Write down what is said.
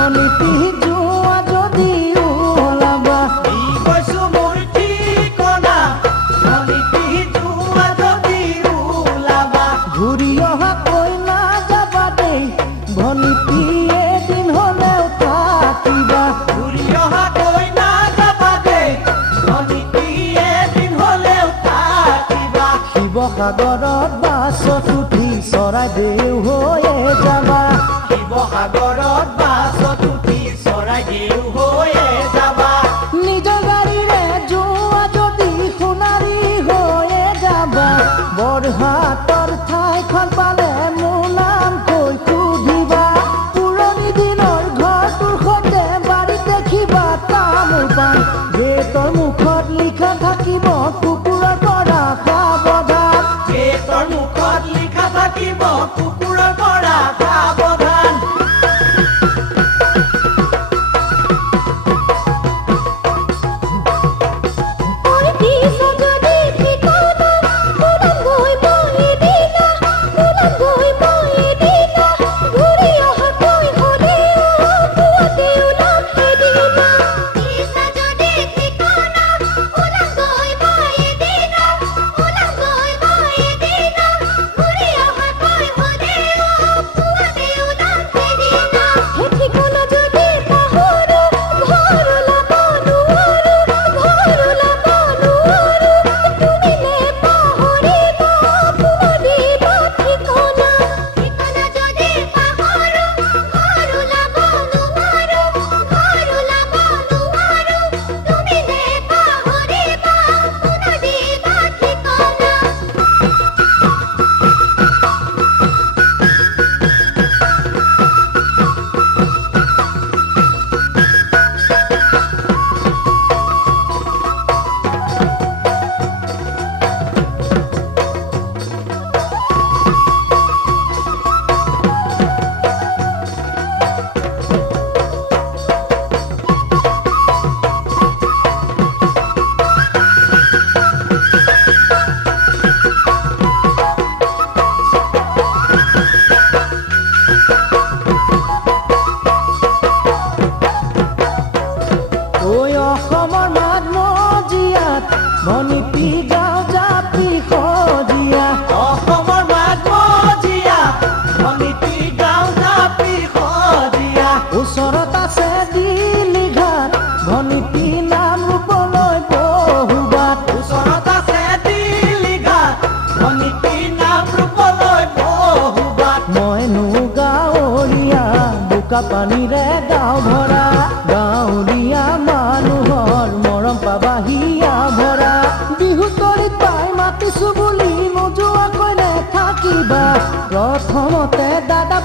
ভনীতি যোৱা যদি ওলাবা দি গৈছো মোৰ ঠিকনা ভনীতি যোৱা যদি ওলাবা ঘূৰি অহা কৈ নাযাবা দেই ভনীতি এদিন হ'লেও থাকিবা ঘূৰি অহা কৈ নাযাবা দেই ভনীতি এদিন হ'লেও থাকিবা শিৱসাগৰত বাছত উঠি চৰাইদেউ হৈয়ে যাবা শিৱসাগৰত বাছত উঠি চৰাইদেউ হৈয়ে যাবা নিজৰ গাড়ীৰে যোৱা যদি সোণাৰী হৈয়ে যাবা বৰহাটৰ ঠাইখন পালে মোৰ নাম কৈ সুধিবা পুৰণি দিনৰ ঘৰটোৰ সৈতে বাৰী দেখিবা তামোল পাণ গেটৰ মুখত লিখা থাকিব কুকুৰৰ পৰা সাৱধান গেটৰ মুখত লিখা থাকিব কুকুৰৰ পৰা সাৱধান ভনীতি গাঁও জাপি সজীয়া অসমৰ মাজমজিয়া ভনীতি গাঁও জাপি সজীয়া ওচৰত আছে দিল্লী ঘাট ভনীতি নাম ৰূপলৈ বহুবাট ওচৰত আছে দিল্লী ঘাট ভনীতি নাম ৰূপলৈ বহুবাট মইনো গাঁৱলীয়া বোকা পানীৰে গাঁও ভৰা গাঁৱলীয়া মানুহৰ মৰম পাবাহিয়া ভৰা বিহু তলিত পাই মাতিছো বুলি নোযোৱাকৈ নেথাকিবা প্ৰথমতে দাদা